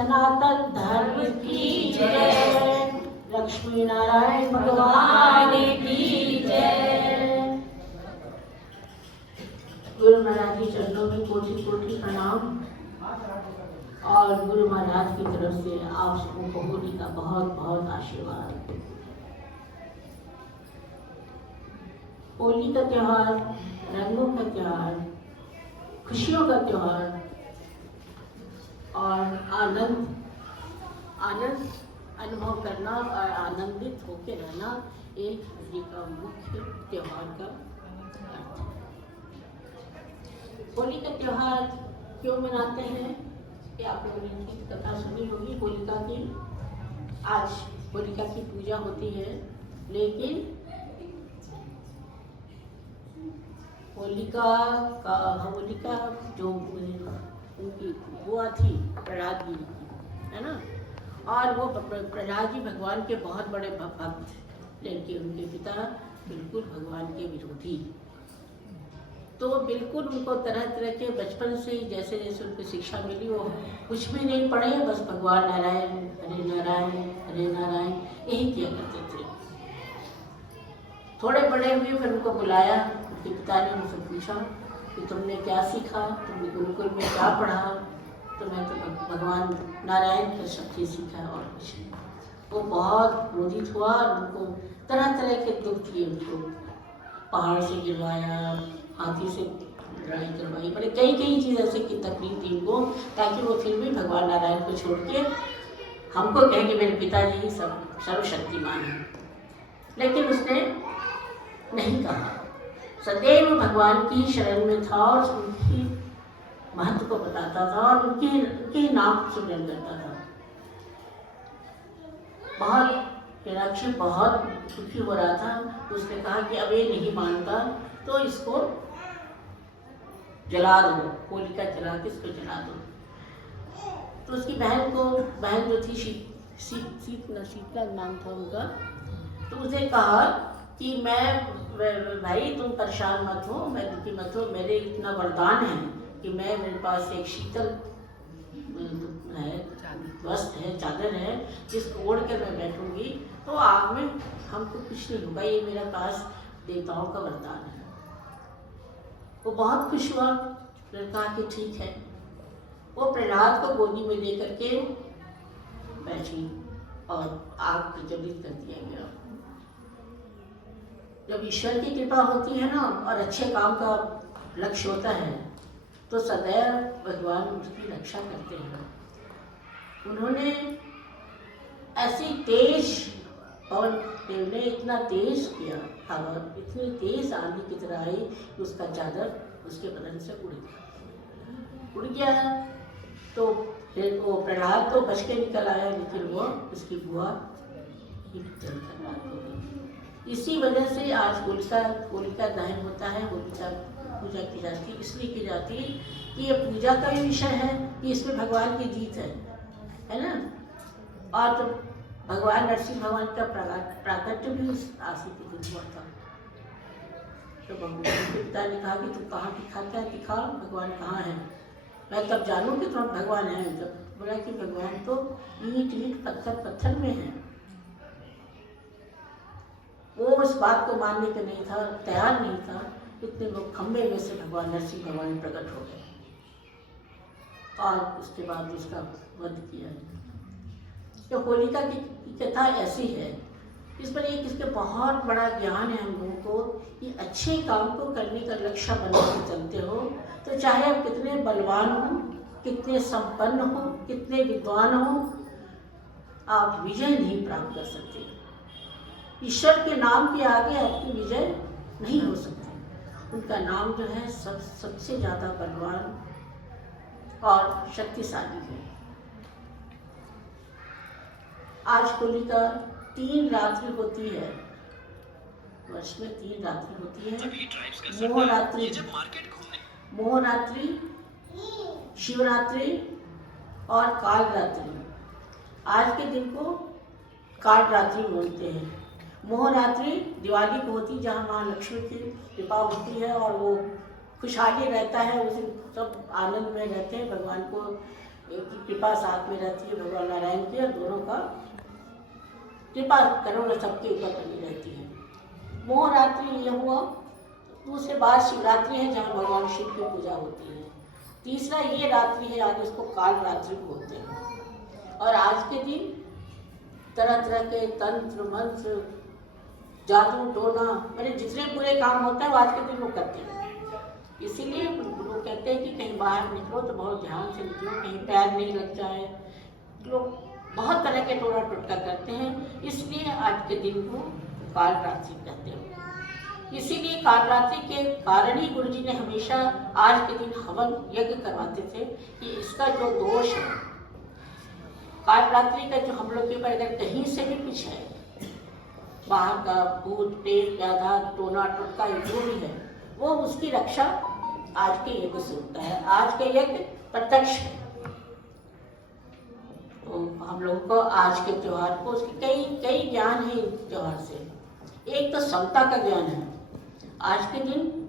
सनातन धर्म की जय। लक्ष्मी नारायण भगवान की जय। गुरु महाराज के चरणों में कोटि कोटि प्रणाम। और गुरु महाराज की तरफ से आप सबको होली का बहुत बहुत आशीर्वाद। होली का त्योहार रंगों का त्योहार, खुशियों का त्योहार और आनंद अनुभव करना और आनंदित होकर रहना एक होली का मुख्य त्योहार का अर्थ है। होली का त्योहार क्यों मनाते हैं कि आप लोगों ने इनकी कथा सुनी होगी। होलिका की आज होलिका की पूजा होती है, लेकिन होलिका जो उनकी बुआ थी प्रहलाद जी की, है ना। और वो प्रहलाद जी भगवान के बहुत बड़े भक्त, लेकिन उनके पिता बिल्कुल भगवान के विरोधी। तो बिल्कुल उनको तरह तरह के बचपन से ही जैसे जैसे उनको शिक्षा मिली, वो कुछ भी नहीं पढ़े, बस भगवान नारायण हरे नारायण हरे नारायण यही किया करते थे। थोड़े बड़े हुए फिर उनको बुलाया, उनके पिता ने उनसे पूछा कि तुमने क्या सीखा, तुमने गुरुकुल में क्या पढ़ा। तो मैं तो भगवान नारायण का सब चीज़ सीखा और कुछ नहीं। वो बहुत क्रोधित हुआ और उनको तरह तरह के दुख दिए। उनको पहाड़ से गिरवाया, हाथी से लड़ाई करवाई, बड़े कई कई चीज़ ऐसे की तकलीफ दी उनको, ताकि वो फिर भी भगवान नारायण को छोड़ के हमको कहें कि मेरे पिताजी ही सब सर्वशक्तिमान हैं। लेकिन उसने नहीं कहा, सदैव भगवान की शरण में था और उनकी महत्व को बताता था और उनके नाम सुमिरन करता था। बहुत हिरणाक्ष बहुत दुखी हो रहा था। उसने कहा कि अब ये नहीं मानता तो इसको जला दो, होलिका जला के इसको जला दो। तो उसकी बहन जो थी शीतला नाम था उनका, तो उसे कहा कि मैं भाई तुम परेशान मत हो, मैं दुखी मत हो, मेरे इतना वरदान है कि मेरे पास एक शीतल है, वस्त्र है, चादर है, जिसको ओढ़ कर मैं बैठूंगी तो आग में हमको कुछ नहीं होगा, ये मेरा पास देवताओं का वरदान है। वो बहुत खुश हुआ, कहा कि ठीक है। वो प्रहलाद को गोदी में लेकर के बैठी और आग प्रज्वलित कर दिया गया। जब ईश्वर की कृपा होती है ना और अच्छे काम का लक्ष्य होता है तो सदैव भगवान उसकी रक्षा करते हैं। उन्होंने ऐसी तेज पवन देव ने इतना तेज किया, हवा इतनी तेज आंधी की तरह आई कि उसका चादर उसके बदन से उड़ गया। तो फिर वो प्रहलाद तो बच के निकल आया, लेकिन वो उसकी बुआ ही जलकर राख हो गई। इसी वजह से आज होलिका दहन होता है, होलिका पूजा की जाती है। इसलिए की जाती है कि ये पूजा का भी विषय है कि इसमें भगवान की जीत है ना। और तो भगवान नरसिंह भगवान का प्राकट्य भी उस आशी के दिन हुआ था। तो भगवान के पिता ने कहा कि तुम कहाँ दिखाता है, दिखा भगवान कहाँ है, मैं तब जानूँ कि तुम भगवान हैं। जब बोला कि भगवान तो ईंट पत्थर में है। वो उस बात को मानने के नहीं था, तैयार नहीं था। इतने लोग खम्भे में से भगवान नरसिंह भगवान प्रकट हो गए और उसके बाद उसका वध किया। तो होलिका की कथा ऐसी है, इस पर एक इसके बहुत बड़ा ज्ञान है हम लोगों को कि अच्छे काम को करने का लक्ष्य बना के चलते हो तो चाहे आप कितने बलवान हो, कितने संपन्न हो, कितने विद्वान हो, आप विजय नहीं प्राप्त कर सकते। ईश्वर के नाम के आगे आपकी विजय नहीं हो सकती। उनका नाम जो है सबसे ज़्यादा बलवान और शक्तिशाली है। आज होलिका 3 रात्रि होती है, वर्ष में 3 रात्रि होती है। मोहरात्रि, शिवरात्रि और कालरात्रि। आज के दिन को कालरात्रि बोलते हैं। मोहरात्रि दिवाली को होती है, जहाँ माँ लक्ष्मी की कृपा होती है और वो खुशहाली रहता है, उस दिन सब आनंद में रहते हैं, भगवान को एक की कृपा साथ में रहती है भगवान नारायण की, और दोनों का कृपा करोड़ सबके ऊपर बनी रहती है। मोह रात्रि यह हुआ। दूसरे बाद शिवरात्रि है जहाँ भगवान शिव की पूजा होती है। तीसरा ये रात्रि है, आज इसको काल रात्रि बोलते हैं। और आज के दिन तरह तरह के तंत्र मंत्र जादू टोना मेरे जितने बुरे काम होते हैं वो आज के दिन वो करते हैं। इसीलिए लोग कहते हैं कि कहीं बाहर निकलो तो बहुत ध्यान से निकलो, कहीं पैर नहीं लग जाए। लोग बहुत तरह के टोना टोटका करते हैं, इसलिए आज के दिन को काल रात्रि कहते हैं। इसीलिए काल रात्रि के कारण ही गुरु जी ने हमेशा आज के दिन हवन यज्ञ करवाते थे कि इसका जो दोष है काल रात्रि का, जो हम लोग के ऊपर अगर कहीं से भी कुछ है, बाहर का भूत प्रेत व्याधा टोना टोटका जो भी है, वो उसकी रक्षा आज के यज्ञ से होता है। आज के यज्ञ प्रत्यक्ष है। तो हम लोगों को आज के त्योहार को उसके कई कई ज्ञान है इस त्योहार से। एक तो समता का ज्ञान है। आज के दिन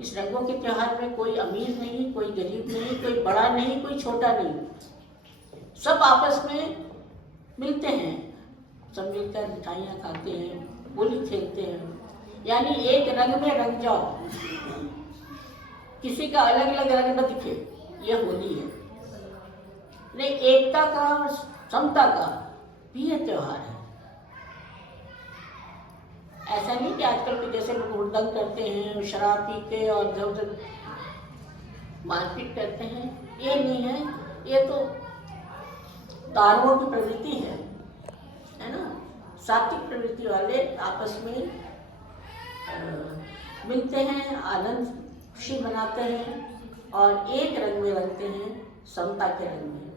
इस रंगों के त्योहार में कोई अमीर नहीं, कोई गरीब नहीं, कोई बड़ा नहीं, कोई छोटा नहीं, सब आपस में मिलते हैं, सब मिलकर मिठाइयाँ खाते हैं, होली खेलते हैं। यानी एक रंग में रंग जाओ, किसी का अलग अलग रंग न दिखे, यह होली है। नहीं, एकता का और समता का भी यह त्योहार है। ऐसा नहीं कि आजकल के जैसे लोग हुड़दंग करते हैं, शराब पी के और जब मारपीट करते हैं, ये नहीं है। ये तो दारुओं की प्रवृत्ति है ना। सात्विक प्रवृत्ति वाले आपस में मिलते हैं, आनंद खुशी मनाते हैं और एक रंग में रंगते हैं, समता के रंग में।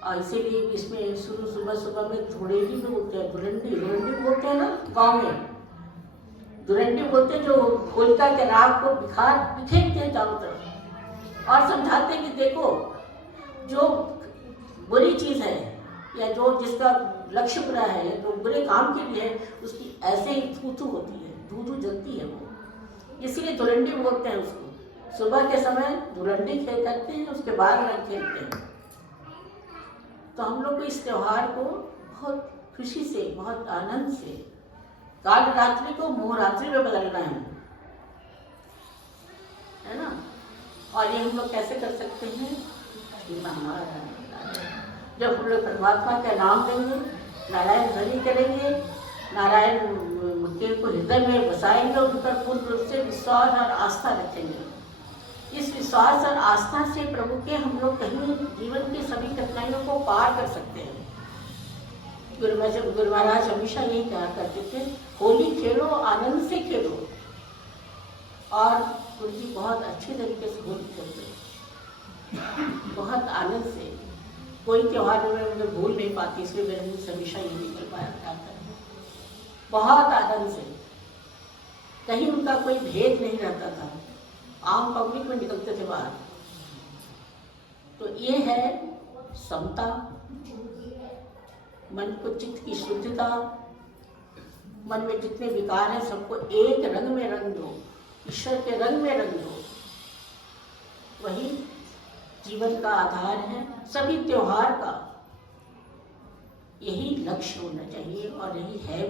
और इसीलिए इसमें सुबह सुबह में धुरंडी भी बोलते हैं, धुरंडी बोलते हैं ना गाँव में, धुरंडी बोलते हैं, जो होलिका के राग को बिखेरते हैं चारों तरफ और समझाते हैं कि देखो जो बुरी चीज़ है या जो जिसका लक्ष्य बुरा है या जो बुरे काम के लिए है, उसकी ऐसे ही थू होती है, धू जलती है वो। इसीलिए धुरंडी बोलते हैं उसको। सुबह के समय धुरंडी खेल करते हैं, उसके बाद रंग खेलते हैं। तो हम लोग को इस त्यौहार को बहुत खुशी से, बहुत आनंद से काल रात्रि को मोह रात्रि में बदलना है ना। और ये हम लोग कैसे कर सकते हैं? जब हम लोग परमात्मा का नाम लेंगे, नारायण ध्वनि करेंगे, नारायण के को हृदय में बसाएंगे और उन पर पूर्ण रूप से विश्वास और आस्था रखेंगे। इस विश्वास और आस्था से प्रभु के हम लोग कहीं जीवन की सभी कठिनाइयों को पार कर सकते हैं। गुरु महाराज हमेशा यही कहा करते थे, होली खेलो, आनंद से खेलो। और गुरु जी बहुत अच्छे तरीके से होली खेलते, बहुत आनंद से। कोई त्योहार में मैं भूल नहीं पाती, इसलिए मेरे मुँह से हमेशा ये निकल पाया जाता है, बहुत आनंद से। कहीं उनका कोई भेद नहीं रहता था, आम पब्लिक में निकलते थे बाहर। तो ये है समता, मन को चित्त की शुद्धता, मन में जितने विकार हैं सबको एक रंग में रंग दो, ईश्वर के रंग में रंग दो। वही जीवन का आधार है। सभी त्योहार का यही लक्ष्य होना चाहिए और यही है।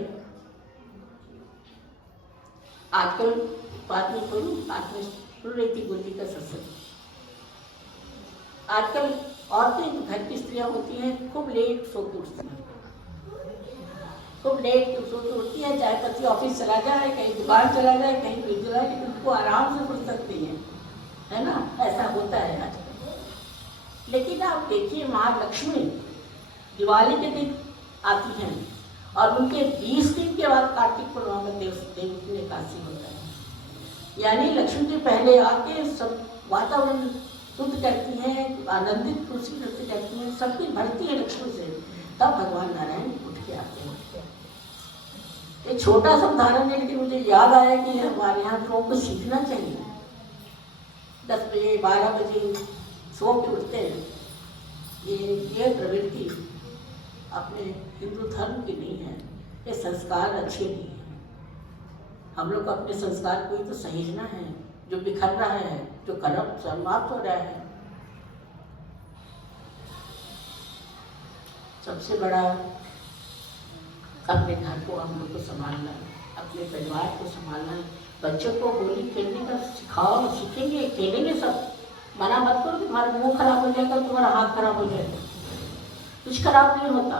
आजकल बात नहीं करूँ, आज में सुन रही थी गुरु जी का सत्संग। आजकल औरतें, घर की स्त्रियां होती हैं, खूब लेट सो के उठती हैं, खूब लेट सो के उठती है, चाहे पति ऑफिस चला जाए, कहीं दुकान चला जाए, कहीं भी चला जाए, लेकिन उनको आराम से उठ सकती हैं, है ना। ऐसा होता है आजकल। लेकिन आप देखिए, माँ लक्ष्मी दिवाली के दिन आती हैं और उनके 20 दिन के बाद कार्तिक पूर्णिमा में देव एकादशी होता है। यानी लक्ष्मी जी पहले आके सब वातावरण शुद्ध करती हैं, आनंदित खुशी व्यक्त करती हैं, सब कुछ भरती है लक्ष्मी से, तब भगवान नारायण उठ के आते हैं। ये छोटा सा उदाहरण है, लेकिन मुझे याद आया कि हमारे यहाँ लोगों को सीखना चाहिए। 10 बजे 12 बजे सो के उठते हैं, ये प्रवृत्ति अपने हिंदू धर्म की नहीं है, ये संस्कार अच्छे नहीं है। हम लोग को अपने संस्कार को ही तो सहेजना है, जो बिखर रहा है, जो कर्म समाप्त हो रहा है। सबसे बड़ा अपने घर को हम लोग को संभालना है, अपने परिवार को संभालना है। बच्चों को होली खेलने का सिखाओ, सीखेंगे, खेलेंगे सब। मना मत करो कि तुम्हारा मुंह खराब हो जाएगा, तुम्हारा हाथ खराब हो जाएगा। कुछ खराब नहीं होता।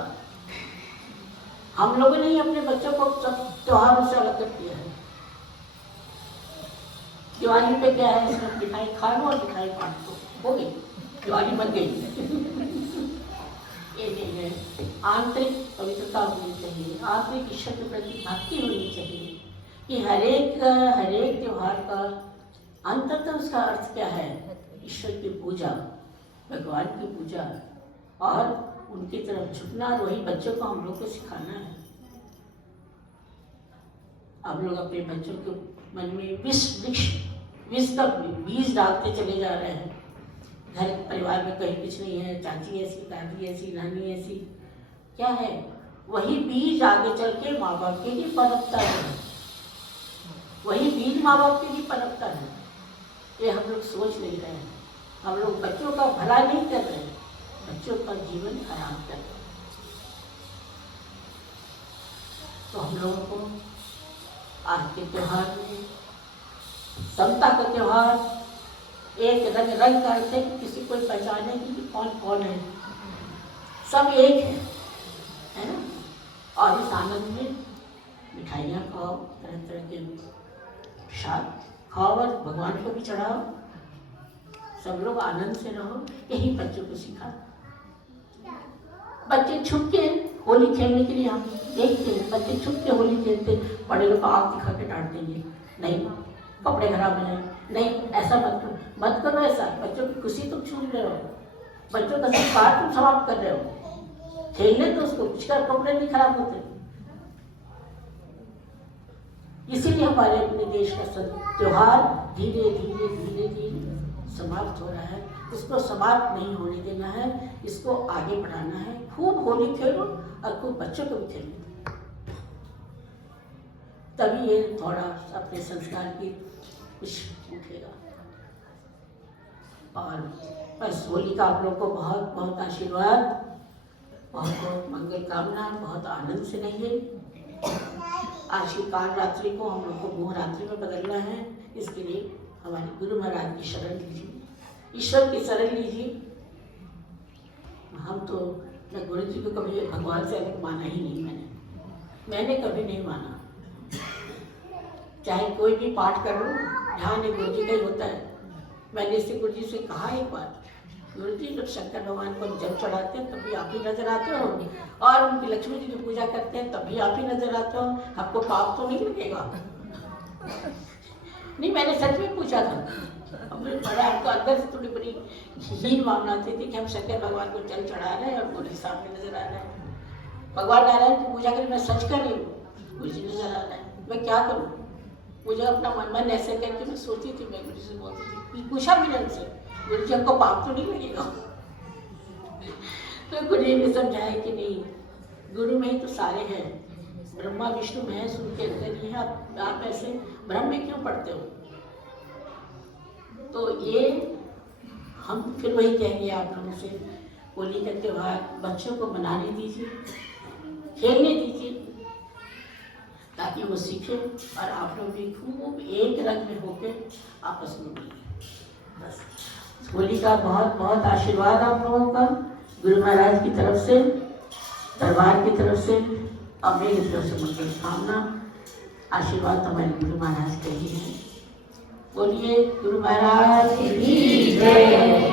हम लोगों ने ही अपने बच्चों को सब त्योहारों से अलग कर दिया है। दिवाली पे क्या है, इसमें मिठाई खा लो और मिठाई बांट दो, हो गई, दिवाली बन गई। ये नहीं है। आंतरिक पवित्रता होनी चाहिए, आंतरिक ईश्वर के प्रति भक्ति होनी चाहिए कि हर एक त्योहार का अंततः उसका अर्थ क्या है, ईश्वर की पूजा, भगवान की पूजा और उनकी तरफ झुकना। और वही बच्चों को हम लोग को सिखाना है। हम लोग अपने बच्चों के मन में विष का बीज डालते चले जा रहे हैं। घर परिवार में कहीं कुछ नहीं है, चाची ऐसी, दादी ऐसी, नानी ऐसी, क्या है, वही बीज आगे चल के माँ बाप के लिए पनपता है। वही बीज माँ बाप के लिए पनपता है। ये हम लोग सोच नहीं रहे हैं। हम लोग बच्चों का भला नहीं कर रहे हैं, बच्चों का जीवन खराब कर रहे हैं। तो हम लोगों को आज के त्योहार में समता का त्योहार, एक रंग रंग का अर्थ है कि किसी को पहचाने कि कौन कौन है, सब एक है ना। और इस आनंद में मिठाइयाँ खाओ, तरह तरह के प्रसाद खाओ और भगवान को भी चढ़ाओ। सब लोग आनंद से रहो, यही बच्चों को सिखा। बच्चे छुप के होली खेलने के लिए हम देखते हैं, बच्चे छुप के होली खेलते, बड़े लोग आँख दिखा के डांट देंगे, नहीं कपड़े खराब हो जाए, नहीं ऐसा मत करो ऐसा। बच्चों की खुशी तुम छूट रहे हो, बच्चों का संस्कार तुम समाप्त कर रहे हो। खेलने तो उसको कुछ कर, कपड़े नहीं खराब होते। इसीलिए हमारे अपने देश का त्योहार धीरे धीरे धीरे धीरे समाप्त हो रहा है। इसको समाप्त नहीं होने देना है, इसको आगे बढ़ाना है। खूब होली खेलो और खूब बच्चों को भी खेलने दो, तभी ये थोड़ा अपने संस्कार की कुछ उठेगा। और बस होली का आप लोग को बहुत बहुत आशीर्वाद, बहुत बहुत मंगल कामना, बहुत आनंद से रहिए। आज की काल रात्रि को हम लोग को मोह रात्रि में बदलना है। इसके लिए हमारे गुरु महाराज की शरण लीजिए, ईश्वर की शरण लीजिए। हम तो मैं गुरु जी को कभी भगवान से अधिक माना ही नहीं। मैंने कभी नहीं माना। चाहे कोई भी पाठ कर लो, ध्यान एक गुरु जी का ही होता है। मैंने इससे गुरु जी से कहा एक बार, गुरु जी जब शंकर भगवान को जल चढ़ाते हैं तभी आप ही नजर आते हो, और उनकी लक्ष्मी जी की पूजा करते हैं तभी आप ही नजर आते हो, आपको पाप तो नहीं लगेगा? नहीं, मैंने सच में पूछा था। बड़ा आपको अंदर से थोड़ी बड़ी हीन भावना आती थी कि हम शंकर भगवान को जल चढ़ा रहे हैं और गुरु जी सामने नजर आ रहे हैं। भगवान नारायण की पूजा करी, मैं सच कर रही हूँ, गुरु जी नजर आ रहे हैं, मैं क्या करूँ? मुझे अपना मन ऐसे करके मैं सोचती थी, मैं गुरु जी से बोलती थी, पूछा भी नहीं उनसे, गुरु जी हमको पाप तो नहीं लगेगा? तो गुरु जी ने समझाया कि नहीं, गुरु में ही तो सारे हैं, ब्रह्मा विष्णु महेश उनके अंदर ही है। आप ऐसे ब्रह्म में क्यों पढ़ते हो? तो ये हम फिर वही कहेंगे आप लोगों से, होली का त्योहार बच्चों को मनाने दीजिए, खेलने दीजिए, ताकि वो सीखें और आप लोग भी खूब एक रंग में होकर आपस में मिलें। बस होली का बहुत बहुत आशीर्वाद आप लोगों का, गुरु महाराज की तरफ से, दरबार की तरफ से, और मेरी तरफ से मंगल कामना। आशीर्वाद हमारे गुरु महाराज के ही है। बोलिए गुरु महाराज की जय।